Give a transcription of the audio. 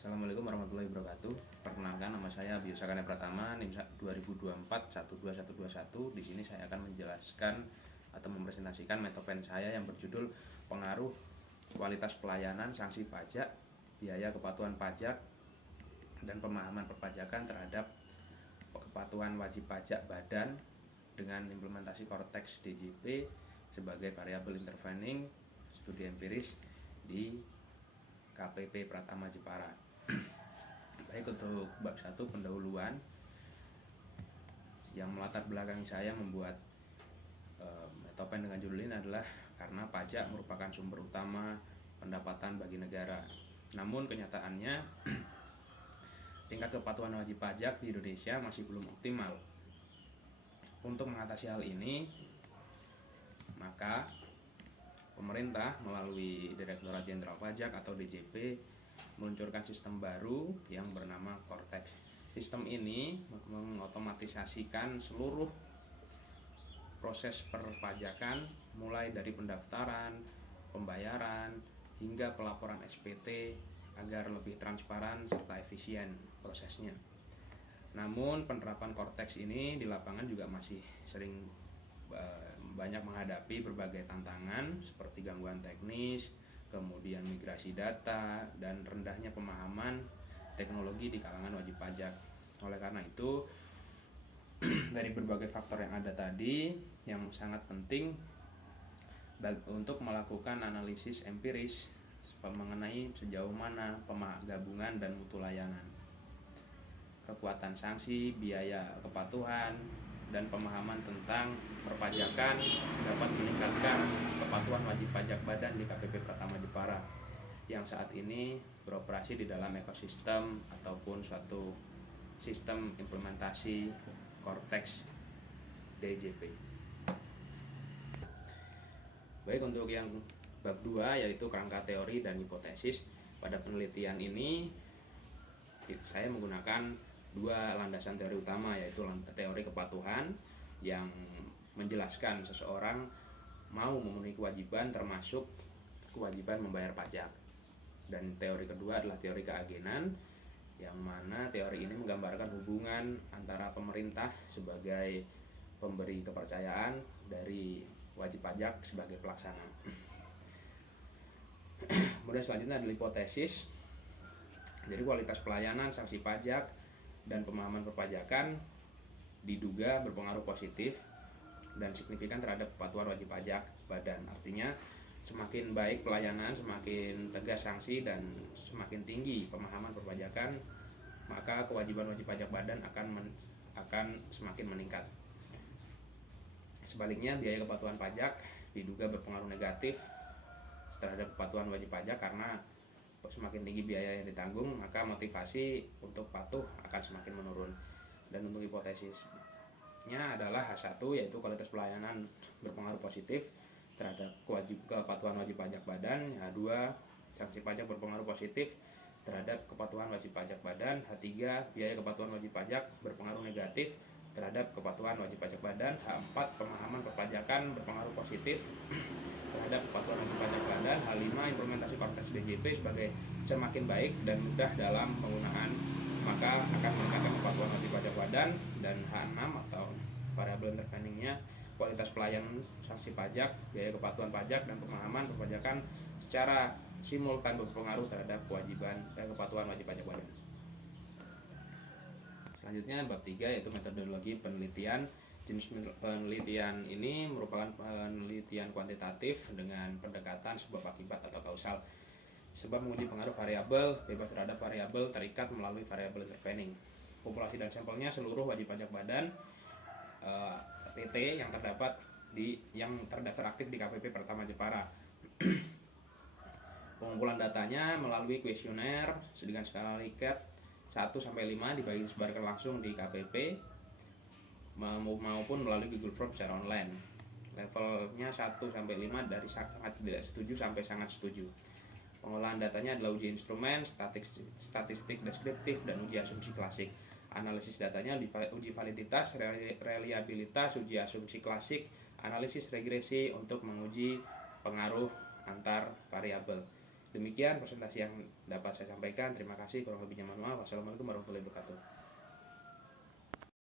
Assalamualaikum warahmatullahi wabarakatuh. Perkenalkan, nama saya Bio Sakane Pratama, NIM 2024 12121. Di sini saya akan menjelaskan atau mempresentasikan metopen saya yang berjudul pengaruh kualitas pelayanan, sanksi pajak, biaya kepatuhan pajak, dan pemahaman perpajakan terhadap kepatuhan wajib pajak badan dengan implementasi Cortex DJP sebagai variabel intervening studi empiris di KPP Pratama Jepara. Baik, untuk bab 1 pendahuluan yang melatar belakangi saya membuat metopen dengan judul ini adalah karena pajak merupakan sumber utama pendapatan bagi negara. Namun kenyataannya tingkat kepatuhan wajib pajak di Indonesia masih belum optimal. Untuk mengatasi hal ini, maka pemerintah melalui Direktorat Jenderal Pajak atau DJP meluncurkan sistem baru yang bernama Cortex. Sistem ini mengotomatisasikan seluruh proses perpajakan mulai dari pendaftaran, pembayaran, hingga pelaporan SPT agar lebih transparan serta efisien prosesnya. Namun penerapan Cortex ini di lapangan juga masih sering banyak menghadapi berbagai tantangan seperti gangguan teknis, kemudian migrasi data, dan rendahnya pemahaman teknologi di kalangan wajib pajak. Oleh karena itu, dari berbagai faktor yang ada tadi, yang sangat penting untuk melakukan analisis empiris mengenai sejauh mana gabungan dan mutu layanan, kekuatan sanksi, biaya kepatuhan, dan pemahaman tentang perpajakan dapat meningkatkan kepatuhan wajib pajak badan di KPP Pratama Jepara yang saat ini beroperasi di dalam ekosistem ataupun suatu sistem implementasi Cortex DJP. Baik, untuk yang bab 2 yaitu kerangka teori dan hipotesis. Pada penelitian ini saya menggunakan dua landasan teori utama, yaitu teori kepatuhan yang menjelaskan seseorang mau memenuhi kewajiban termasuk kewajiban membayar pajak, dan teori kedua adalah teori keagenan yang mana teori ini menggambarkan hubungan antara pemerintah sebagai pemberi kepercayaan dari wajib pajak sebagai pelaksana. Kemudian selanjutnya adalah hipotesis. Jadi kualitas pelayanan, sanksi pajak, dan pemahaman perpajakan diduga berpengaruh positif dan signifikan terhadap kepatuhan wajib pajak badan. Artinya semakin baik pelayanan, semakin tegas sanksi, dan semakin tinggi pemahaman perpajakan, maka kewajiban wajib pajak badan akan semakin meningkat. Sebaliknya, biaya kepatuhan pajak diduga berpengaruh negatif terhadap kepatuhan wajib pajak karena semakin tinggi biaya yang ditanggung, maka motivasi untuk patuh akan semakin menurun. Dan untuk hipotesisnya adalah H1, yaitu kualitas pelayanan berpengaruh positif terhadap kepatuhan wajib pajak badan. H2, sanksi pajak berpengaruh positif terhadap kepatuhan wajib pajak badan. H3, biaya kepatuhan wajib pajak berpengaruh negatif terhadap kepatuhan wajib pajak badan. H4, pemahaman perpajakan berpengaruh positif terhadap kepatuhan wajib pajak badan. H5, implementasi Cortex DJP sebagai semakin baik dan mudah dalam penggunaan, maka akan meningkatkan kepatuhan wajib pajak badan. Dan H6 atau variabel interveningnya, kualitas pelayanan, sanksi pajak, biaya kepatuhan pajak, dan pemahaman perpajakan secara simultan berpengaruh terhadap kewajiban dan kepatuhan wajib pajak badan. Selanjutnya bab 3 yaitu metodologi penelitian. Jenis penelitian ini merupakan penelitian kuantitatif dengan pendekatan sebab akibat atau kausal. Sebab menguji pengaruh variabel bebas terhadap variabel terikat melalui variabel intervening. Populasi dan sampelnya seluruh wajib pajak badan PT yang terdaftar aktif di KPP Pratama Jepara. Pengumpulan datanya melalui kuesioner dengan skala Likert 1-5 disebarkan langsung di KPP maupun melalui Google Form secara online. Levelnya 1-5 dari sangat tidak setuju sampai sangat setuju. Pengolahan datanya adalah uji instrumen, statistik deskriptif, dan uji asumsi klasik. Analisis datanya uji validitas, reliabilitas, uji asumsi klasik, analisis regresi untuk menguji pengaruh antar variabel. Demikian presentasi yang dapat saya sampaikan. Terima kasih, kurang lebihnya mohon maaf. Wassalamualaikum warahmatullahi wabarakatuh.